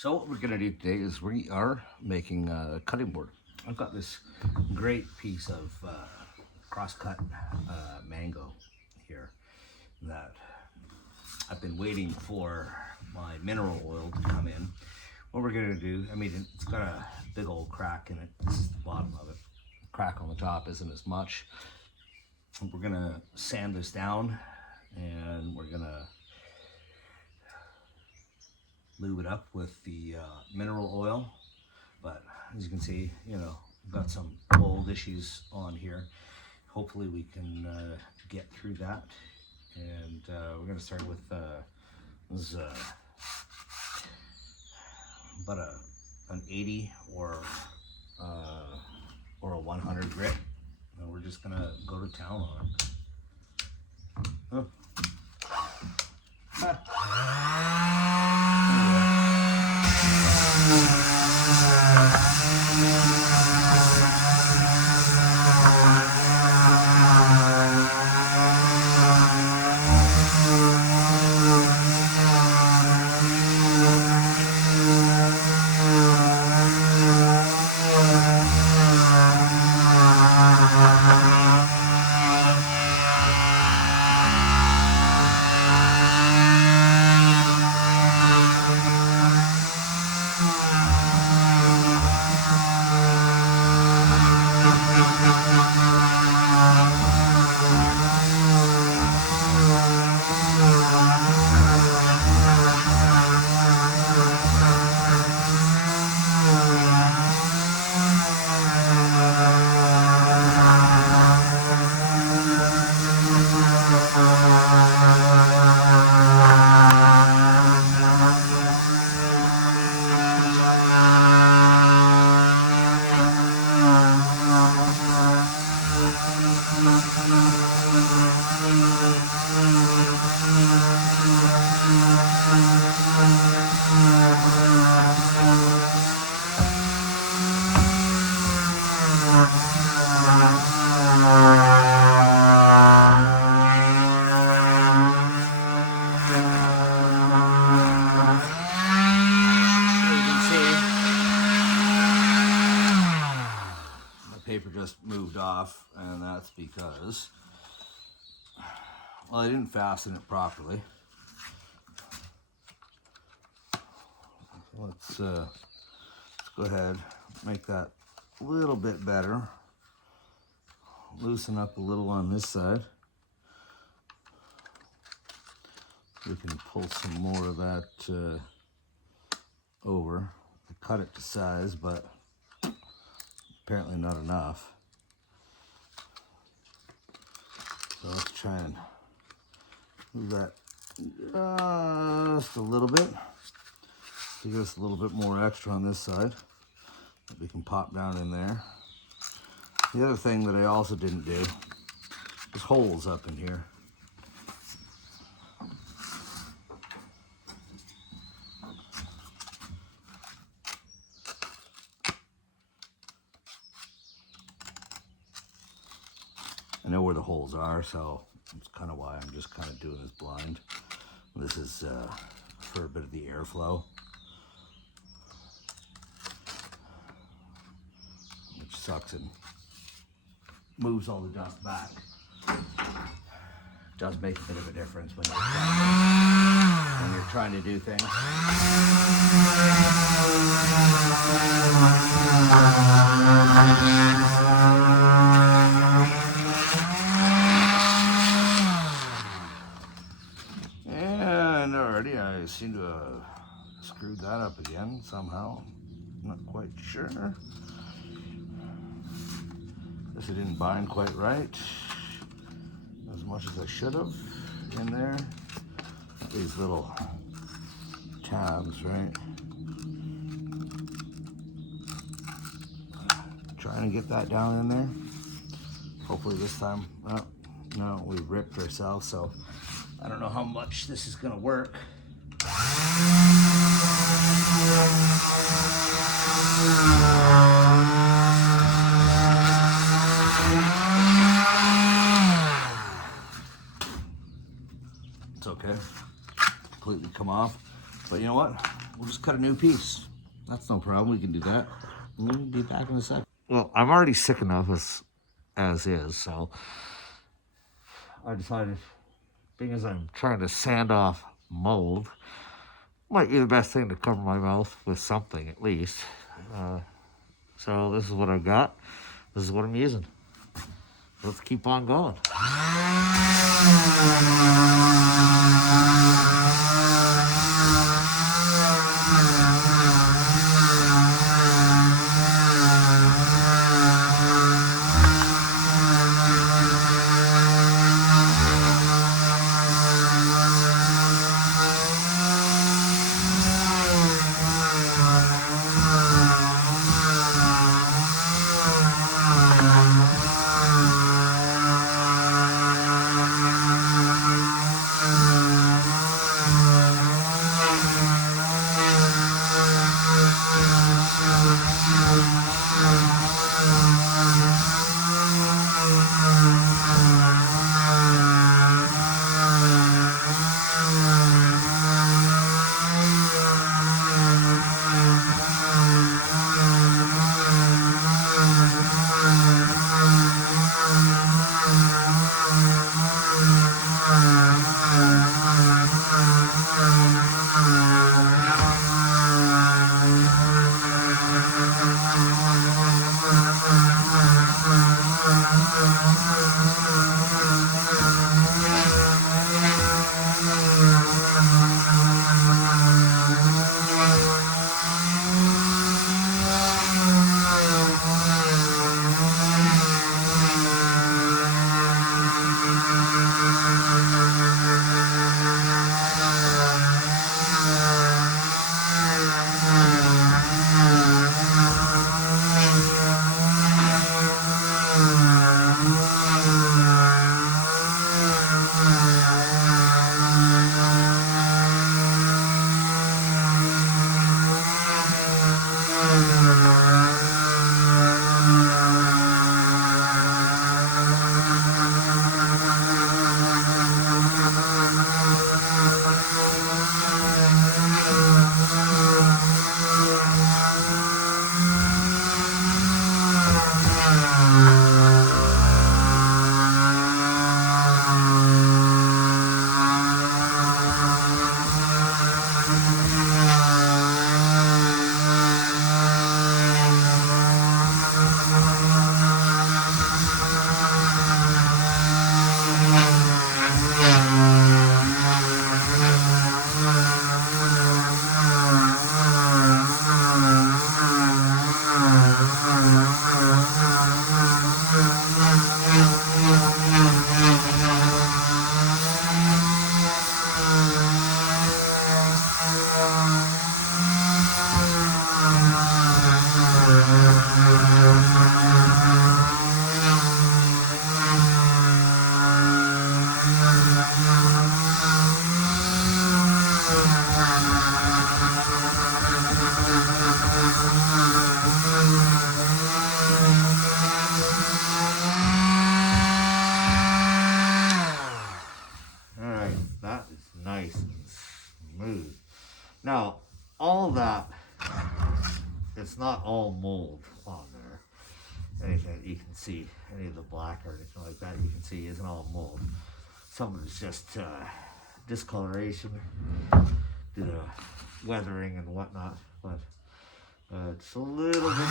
So what we're going to do today is we are making a cutting board. I've got this great piece of cross-cut mango here that I've been waiting for my mineral oil to come in. What we're going to do, I mean, it's got a big old crack in it. This is the bottom of it. The crack on the top isn't as much. We're going to sand this down and we're going to lube it up with the mineral oil. But as you can see, you know, we've got some mold issues on here. Hopefully we can get through that. And we're going to start with this is about an 80 or a 100 grit. And we're just going to go to town on it. Oh. Paper just moved off, and that's because, well, I didn't fasten it properly. Let's go ahead, make that a little bit better. Loosen up a little on this side. We can pull some more of that over. I cut it to size, but apparently not enough. So let's try and move that just a little bit to give us a little bit more extra on this side that we can pop down in there. The other thing that I also didn't do is holes up in here. I know where the holes are, so that's kind of why I'm just kind of doing this blind. This is for a bit of the airflow, which sucks and moves all the dust back. Does make a bit of a difference when you're trying to do things. And already I seem to have screwed that up again somehow. Not quite sure. Guess it didn't bind quite right as much as I should have in there. These little tabs, right? Trying to get that down in there. Hopefully this time, well, no, we ripped ourselves, so I don't know how much this is gonna work. It's okay. Completely come off. But you know what? we'll just cut a new piece. That's no problem. We can do that. We'll be back in a sec. Well, I'm already sick enough as is, so I decided, being as I'm trying to sand off mold, might be the best thing to cover my mouth with something at least. So this is what I've got. This is what I'm using. Let's keep on going. Now, all that, it's not all mold on there. Anything you can see, any of the black or anything like that, you can see isn't all mold. Some of it's just discoloration due to weathering and whatnot, but it's a little bit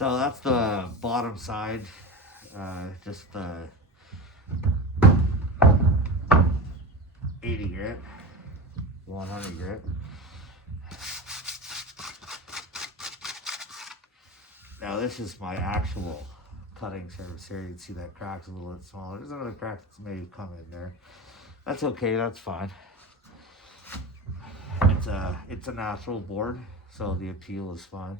So that's the bottom side, just grit, 100 grit. Now this is my actual cutting surface here. You can see that crack's a little bit smaller. There's another crack that's maybe come in there. That's okay, that's fine. It's a natural board, so the appeal is fine.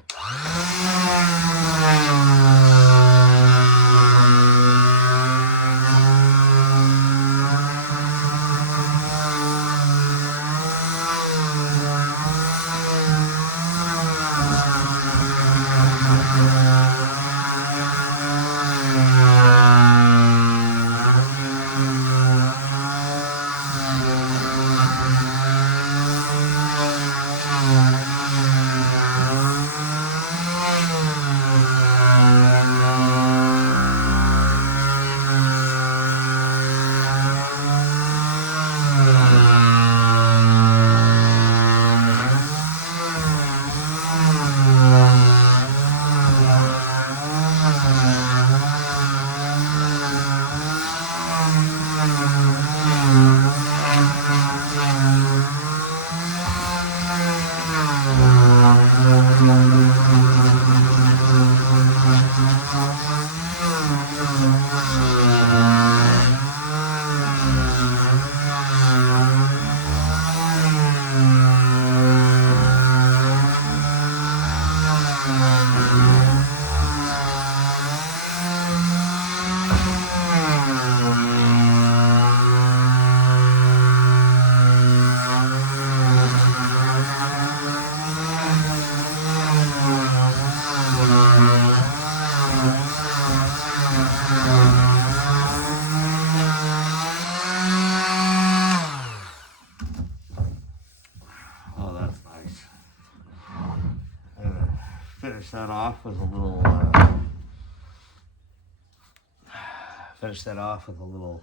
Finish that off with a little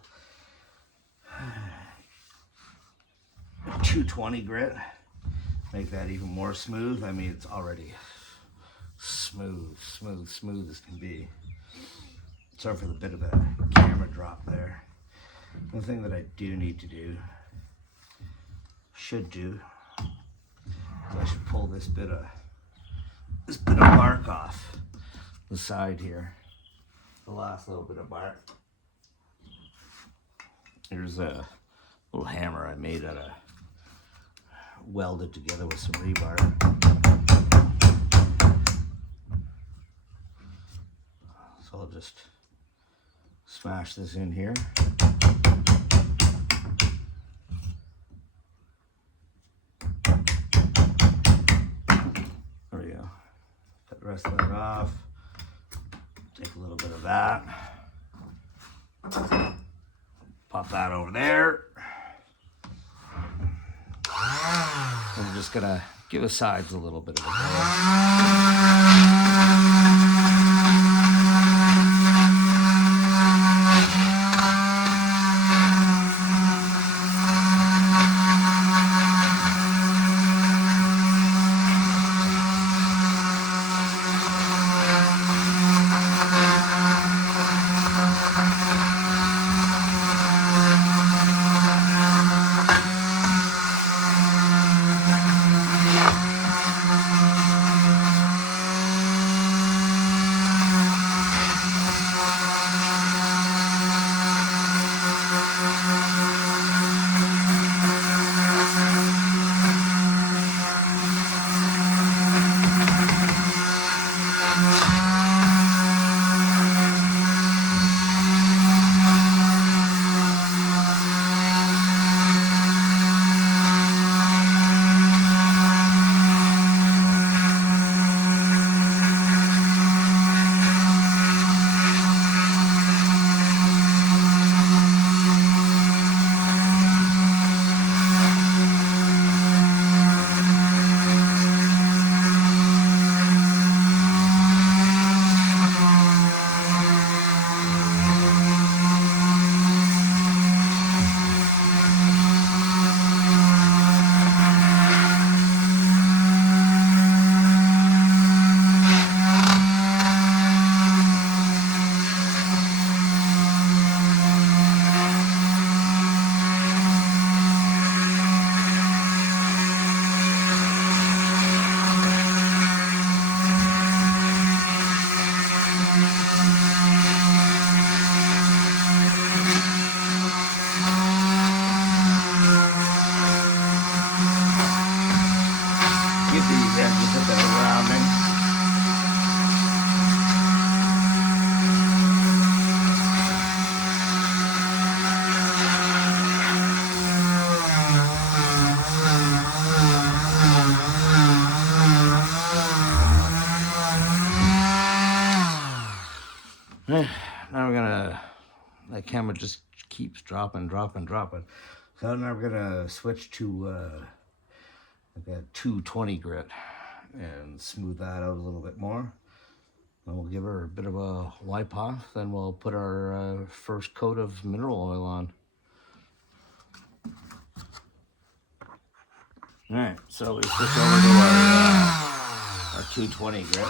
220 grit. Make that even more smooth. I mean, it's already smooth as can be. Sorry for the bit of a camera drop there. The thing that I do need to do, should do, is I should pull this bit of bark off the side here. The last little bit of bark. Here's a little hammer I made out of, welded together with some rebar. So I'll just smash this in here. There we go. Cut the rest of that off. Take a little bit of that. Pop that over there. I'm just gonna give the sides a little bit of a color. camera just keeps dropping. So now we're gonna switch to like a 220 grit and smooth that out a little bit more. Then we'll give her a bit of a wipe off. Then we'll put our first coat of mineral oil on. All right, so we switch over to our 220 grit.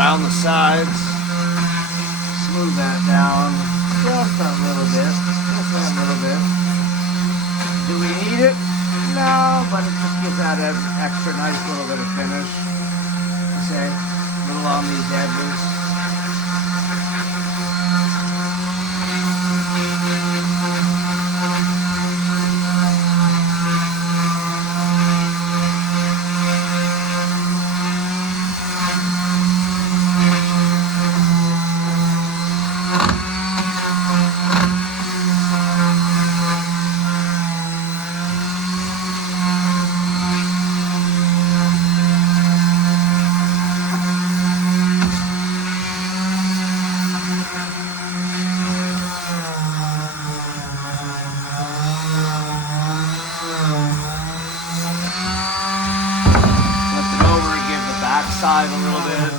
Around the sides, smooth that down just a little bit, Do we need it? No, but it just gives that an extra nice little bit of finish. Say, a little on these edges. Side a little bit.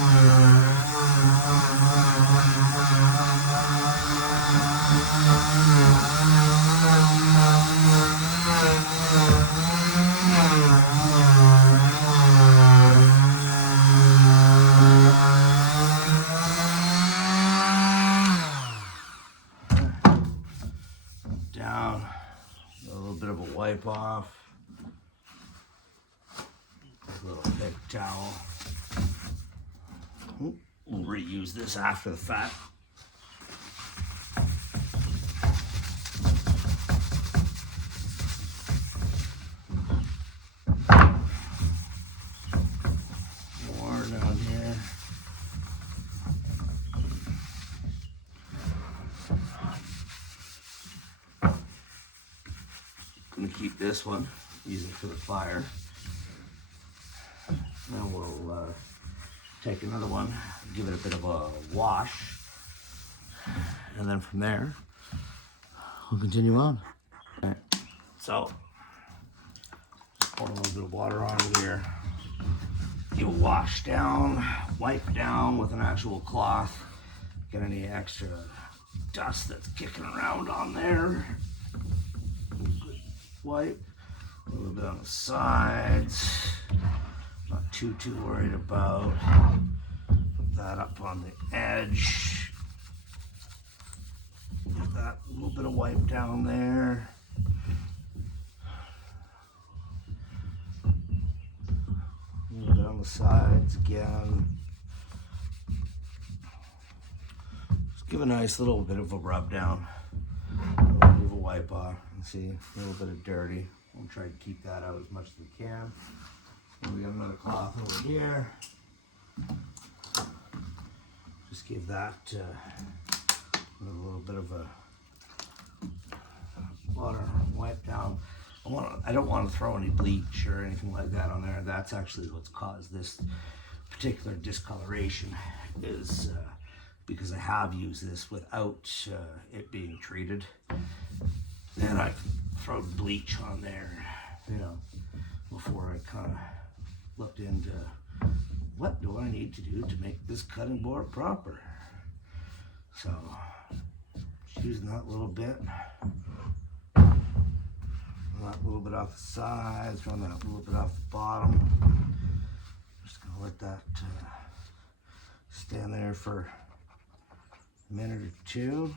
Down, a little bit of a wipe off. A little thick towel. We'll reuse this after the fact. More down here. Gonna keep this one, use it for the fire. Then we'll take another one, give it a bit of a wash, and then from there, we'll continue on. Okay. So, just pour a little bit of water on here. You wash down, wipe down with an actual cloth. Get any extra dust that's kicking around on there. Good wipe. A little bit on the sides. Not too worried about. Put that up on the edge. Get that little bit of wipe down there. A little bit on the sides again. Just give a nice little bit of a rub down. A little bit of a wipe off. You see a little bit of dirty. We'll try to keep that out as much as we can. And we got another cloth over here. Just give that a little bit of a water wipe down. I don't want to throw any bleach or anything like that on there. That's actually what's caused this particular discoloration, is because I have used this without it being treated. And I throw bleach on there, you know, before I kind of looked into what do I need to do to make this cutting board proper. So just using that little bit, that little bit off the sides, run that little bit off the bottom. Just gonna let that stand there for a minute or two.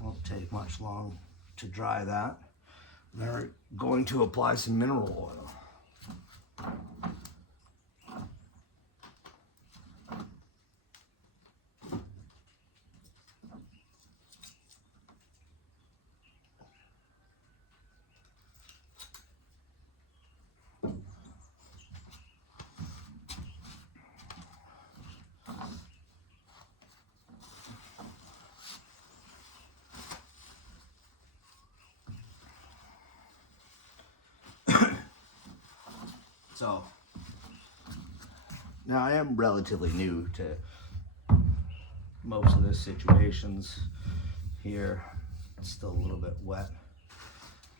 Won't take much long to dry that. Then we're going to apply some mineral oil. So now I am relatively new to most of the situations here. It's still a little bit wet,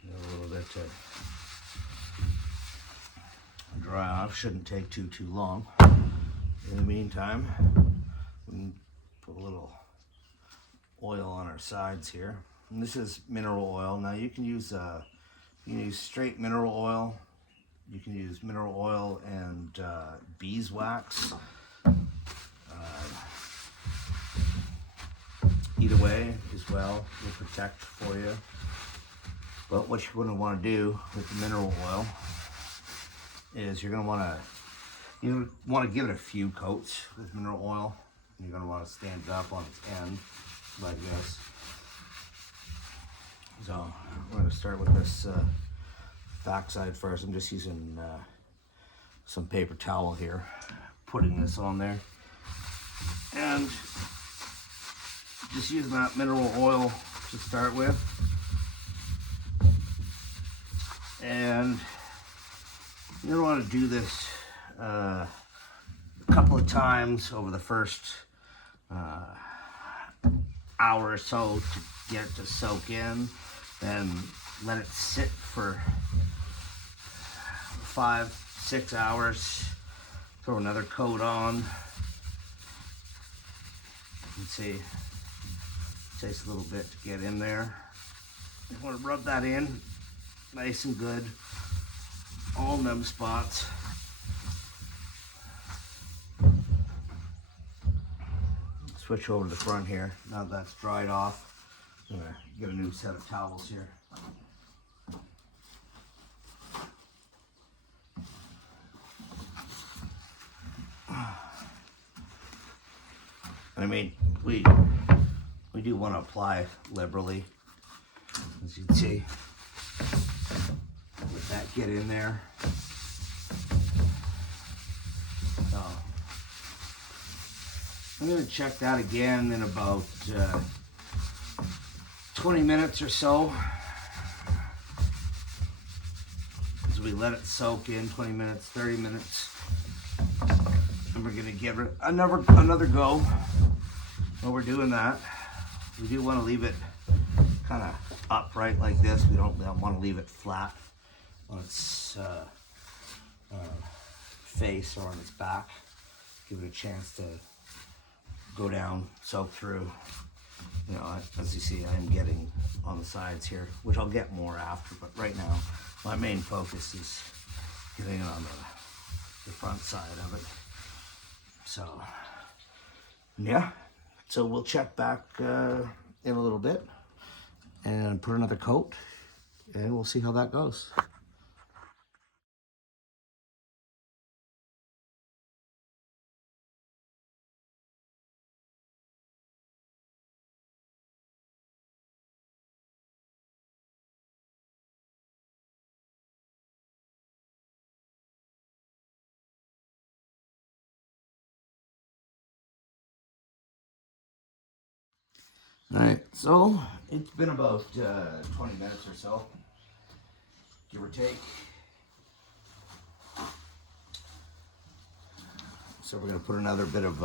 a little bit to dry off. Shouldn't take too long. In the meantime, we can put a little oil on our sides here. And this is mineral oil. Now you can use straight mineral oil. You can use mineral oil and beeswax. Either way as well will protect for you. But what you're going to want to do with the mineral oil is you're going to want to give it a few coats with mineral oil. You're going to want to stand it up on its end like this. So we're going to start with this backside first. I'm just using some paper towel here, putting this on there, and just using that mineral oil to start with. And you're going to want to do this a couple of times over the first hour or so to get it to soak in, then let it sit for 5-6 hours. Throw another coat on. You can see it takes a little bit to get in there. You want to rub that in nice and good, all them spots. Switch over to the front here. Now that that's dried off, I'm gonna get a new set of towels here. I mean, we do want to apply liberally, as you can see. Let that get in there. So I'm going to check that again in about 20 minutes or so. As we let it soak in, 20 minutes, 30 minutes. And we're going to give it another go. While we're doing that, we do want to leave it kind of upright like this. We don't want to leave it flat on its face or on its back. Give it a chance to go down, soak through. You know, as you see, I'm getting on the sides here, which I'll get more after, but right now my main focus is getting it on the front side of it. So yeah, so we'll check back in a little bit and put another coat, and we'll see how that goes. All right, so it's been about 20 minutes or so, give or take. So we're gonna put another bit of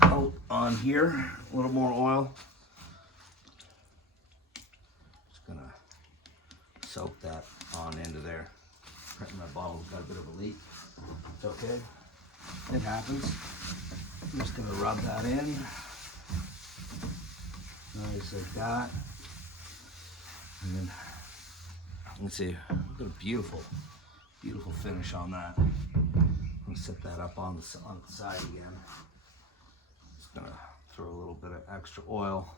coat on here, a little more oil. soak that on into there. My bottle's got a bit of a leak. It's okay. It happens. I'm just gonna rub that in. Nice like that. And then, let's see, we've got a beautiful, beautiful finish on that. I'm gonna set that up on the side again. Just gonna throw a little bit of extra oil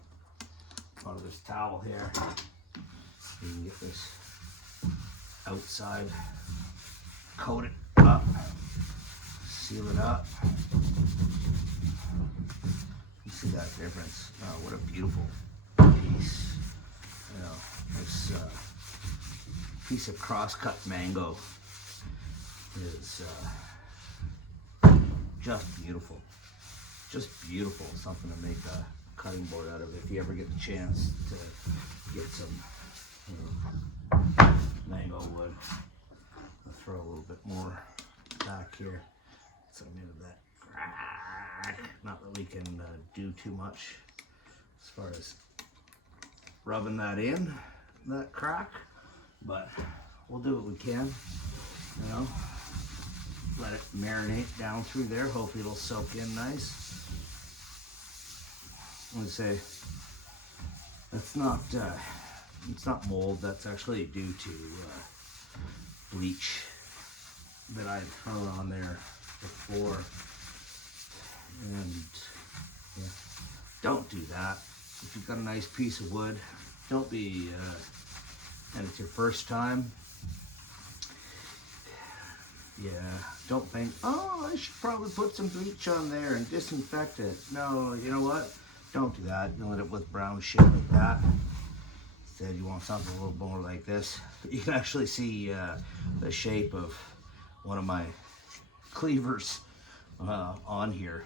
onto this towel here. You can get this outside coated up, seal it up. You see that difference? Oh, what a beautiful piece. You know, this piece of crosscut mango is just beautiful. Just beautiful. Something to make a cutting board out of if you ever get the chance to get some mango wood. I'll throw a little bit more back here. So I'm into that crack. Not that we can do too much as far as rubbing that in, that crack, but we'll do what we can, you know. Let it marinate down through there. Hopefully it'll soak in nice. I'm gonna say that's not it's not mold. That's actually due to bleach that I've thrown on there before. And yeah, don't do that. If you've got a nice piece of wood, don't be, and it's your first time, yeah, don't think, oh, I should probably put some bleach on there and disinfect it. No, you know what? Don't do that. You'll end up with brown shit like that. Instead, you want something a little more like this. You can actually see the shape of one of my cleavers on here.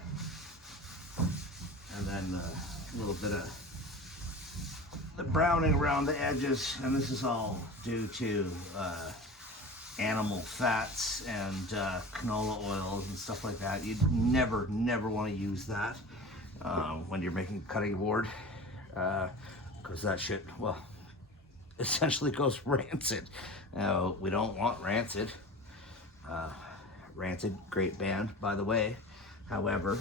And then a little bit of the browning around the edges. And this is all due to animal fats and canola oils and stuff like that. You'd never want to use that when you're making a cutting board, because that shit, well, essentially goes rancid. We don't want rancid. Rancid, great band, by the way. However,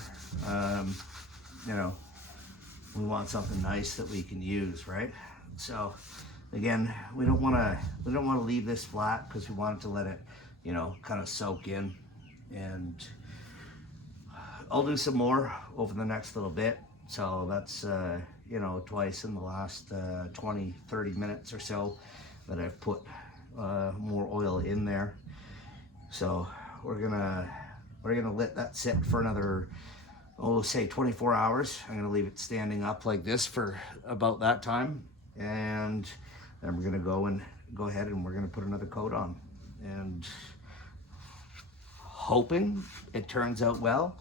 you know, we want something nice that we can use, right? So again, we don't want to leave this flat because we want it to let it, you know, kind of soak in. And I'll do some more over the next little bit. So that's you know, twice in the last 20-30 minutes or so that I've put more oil in there. So we're gonna let that sit for another, say 24 hours. I'm gonna leave it standing up like this for about that time, and then we're gonna go ahead and we're gonna put another coat on, and hoping it turns out well.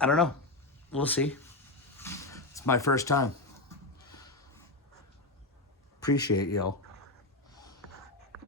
I don't know. We'll see. It's my first time. Appreciate y'all.